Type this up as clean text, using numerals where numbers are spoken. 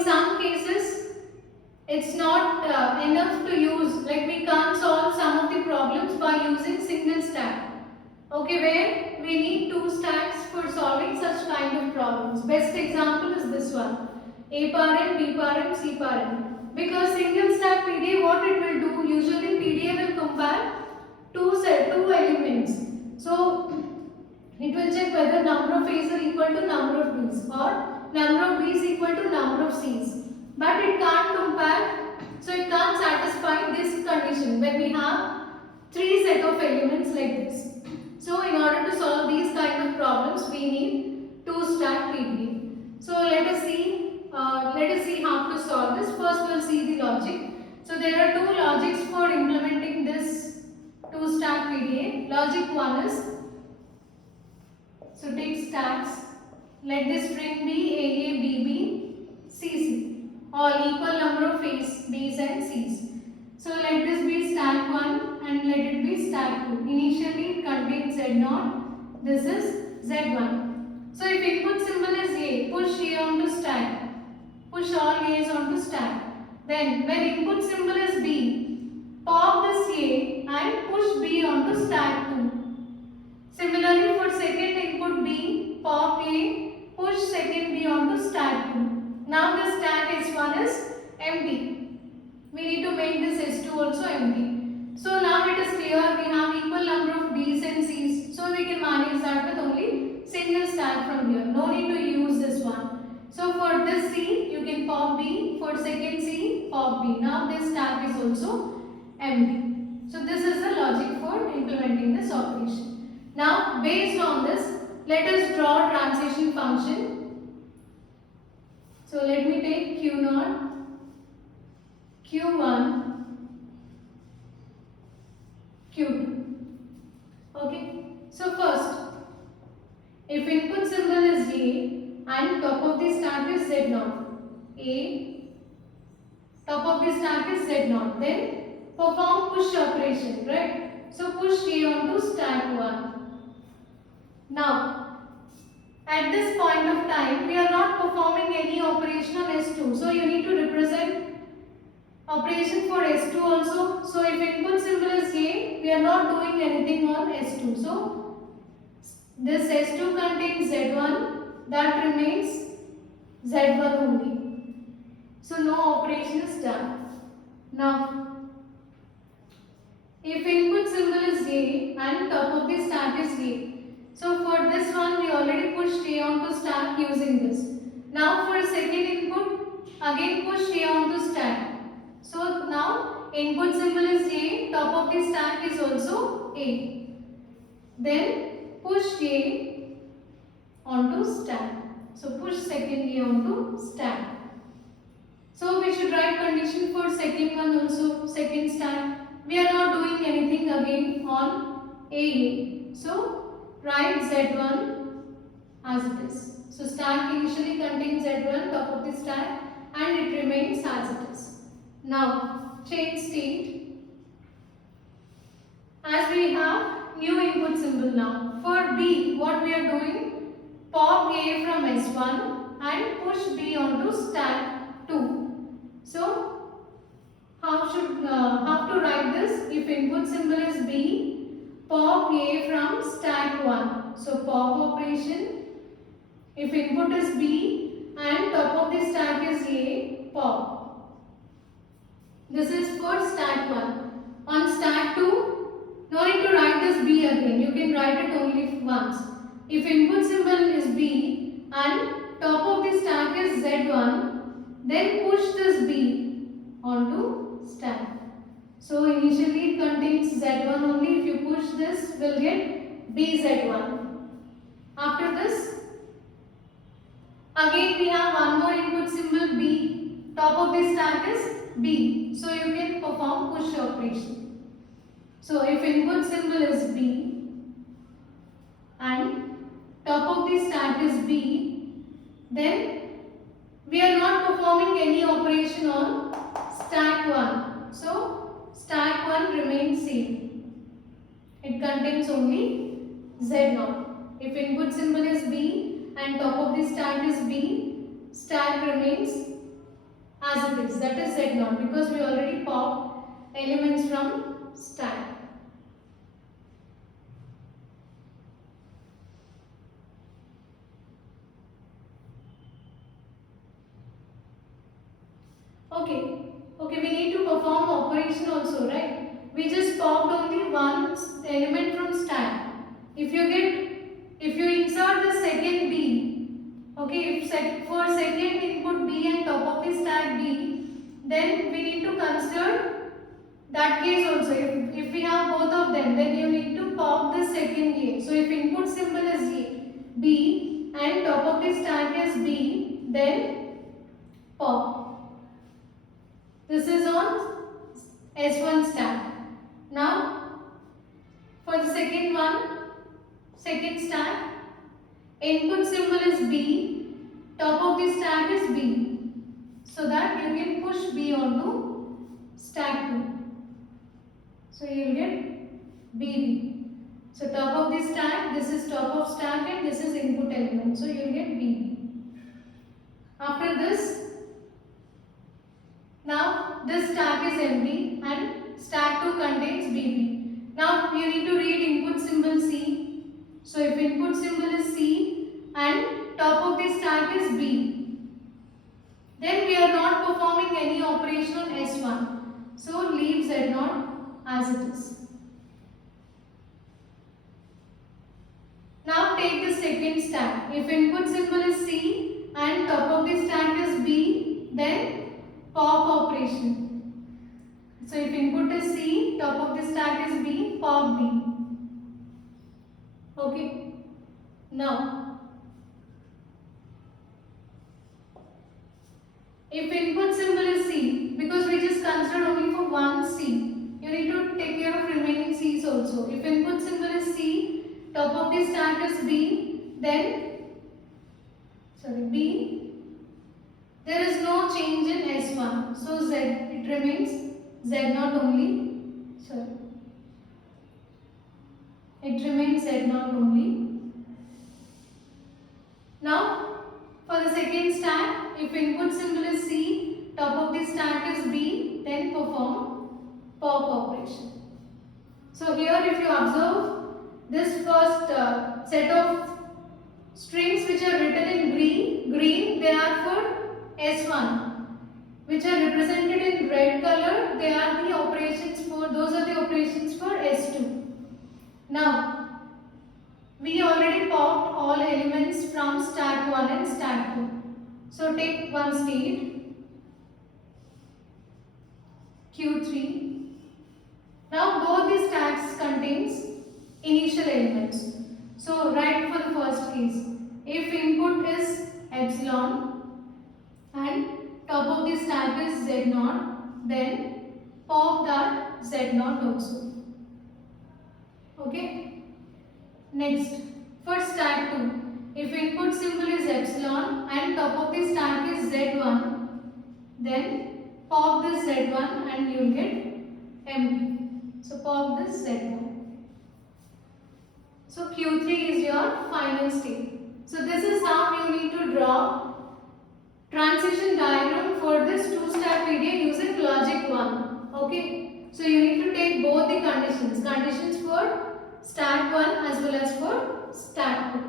in some cases, it's not enough to use, like we can't solve some of the problems by using single stack. Okay, where we need two stacks for solving such kind of problems. Best example is this one, A power n, B power n, C power n. Because single stack PDA, what it will do, usually PDA will compare two elements. So it will check whether number of A's are equal to number of B's or number of B's equal to number of C's. But it can't compare, so it can't satisfy this condition when we have three set of elements like this. So in order to solve these kind of problems, we need two stack PDA. So let us see how to solve this. First we'll see the logic. So there are two logics for implementing this two stack PDA. Logic 1 is, so take stacks. Let this string be AA, BB, CC. All equal number of A's, B's and C's. So let this be stack 1 and let it be stack 2. Initially it contains Z0. This is Z1. So if input symbol is A, push A onto stack. Push all A's onto stack. Then when input symbol is B, pop this A and push B onto stack 2. Similarly for second input B, pop A, push second B onto stack 2. Now the stack S1 is empty. We need to make this S2 also empty. So now it is clear we have equal number of B's and C's. So we can manage that with only single stack from here. No need to use this one. So for this C, you can pop B. For second C, pop B. Now this stack is also empty. So this is the logic for implementing this operation. Now based on this, let us draw a transition function. So let me take Q0, Q1, Q2. Okay. So first, if input symbol is A and top of the stack is Z0, A, top of the stack is Z0, then perform push operation, right? So push A onto stack 1. Now, at this point of time, we are not performing any operation on S2. So you need to represent operation for S2 also. So if input symbol is A, we are not doing anything on S2. So this S2 contains Z1, that remains Z1 only. So no operation is done. Now if input symbol is A and top of the stack is A, so for this one we already pushed A onto stack using this. Now for second input, again push A onto stack. So now input symbol is A, top of the stack is also A. Then push A onto stack. So push second A onto stack. So we should write condition for second one also, second stack. We are not doing anything again on AA. So write Z1 as it is. So stack initially contains Z1, top of the stack, and it remains as it is. Now change state. As we have new input symbol now. For B, what we are doing? Pop A from S1 and push B onto stack 2. So how to write this? If input symbol is B, pop A from stack 1. So pop operation. If input is B and top of the stack is A, pop. This is for stack 1. On stack 2, no need to write this B again. You can write it only once. If input symbol is B and top of the stack is Z1, then push this B onto stack. So initially it contains Z1 only. If you push this, we'll get BZ1. After this, again we have one more input symbol B. Top of the stack is B. So you can perform push operation. So if input symbol is B and top of the stack is B, then we are not performing any operation on stack 1. So stack 1 remains same. It contains only Z0. If input symbol is B and top of the stack is B, stack remains as it is, that is Z naught, because we already popped elements from stack. Okay, we need to perform operation also, right? We just popped only one element from stack. If you insert the second B, okay, if for second input B and top of the stack B, then we need to consider that case also. If we have both of them, then you need to pop the second A. So if input symbol is A, B and top of the stack is B, then pop. This is on S1 stack. Now, for the second one, second stack, input symbol is B, top of the stack is B, so that you can push B onto stack 2. So you will get BB. So top of the stack, this is top of stack and this is input element. So you will get BB. After this, now this stack is empty and stack 2 contains BB. Now you need to read input symbol C. So if input symbol is C and top of the stack is B, then we are not performing any operation on S1. So leave Z0 as it is. Now take the second stack. If input symbol is C and top of the stack is B, then pop operation. So if input is C, top of the stack is B, pop B. Okay. Now, if input symbol is C, because we just considered only for one C, you need to take care of remaining C's also. If input symbol is C, top of the stack is B, then B, there is no change in S1. So Z, it remains Z0 only. It remains Z0 only. Now, for the second stack, if input symbol is C, top of the stack is B, then perform pop operation. So here if you observe this first set of strings which are written in green, they are for S1. Which are represented in red color, they are the operations for, those are the operations for S2. Now, we already popped all elements from stack 1 and stack 2. So take one state, Q3. Now both the stacks contains initial elements. So write for the first case. If input is epsilon and top of the stack is Z0, then pop that Z0 also. Okay. Next, for stack 2, if input symbol is epsilon and top of the stack is Z1, then pop this Z1 and you will get empty. So pop this Z1. So Q3 is your final state. So this is how you need to draw transition diagram for this two-step PDA using logic 1. Okay. So you need to take both the conditions for stack 1 as well as for stack 2.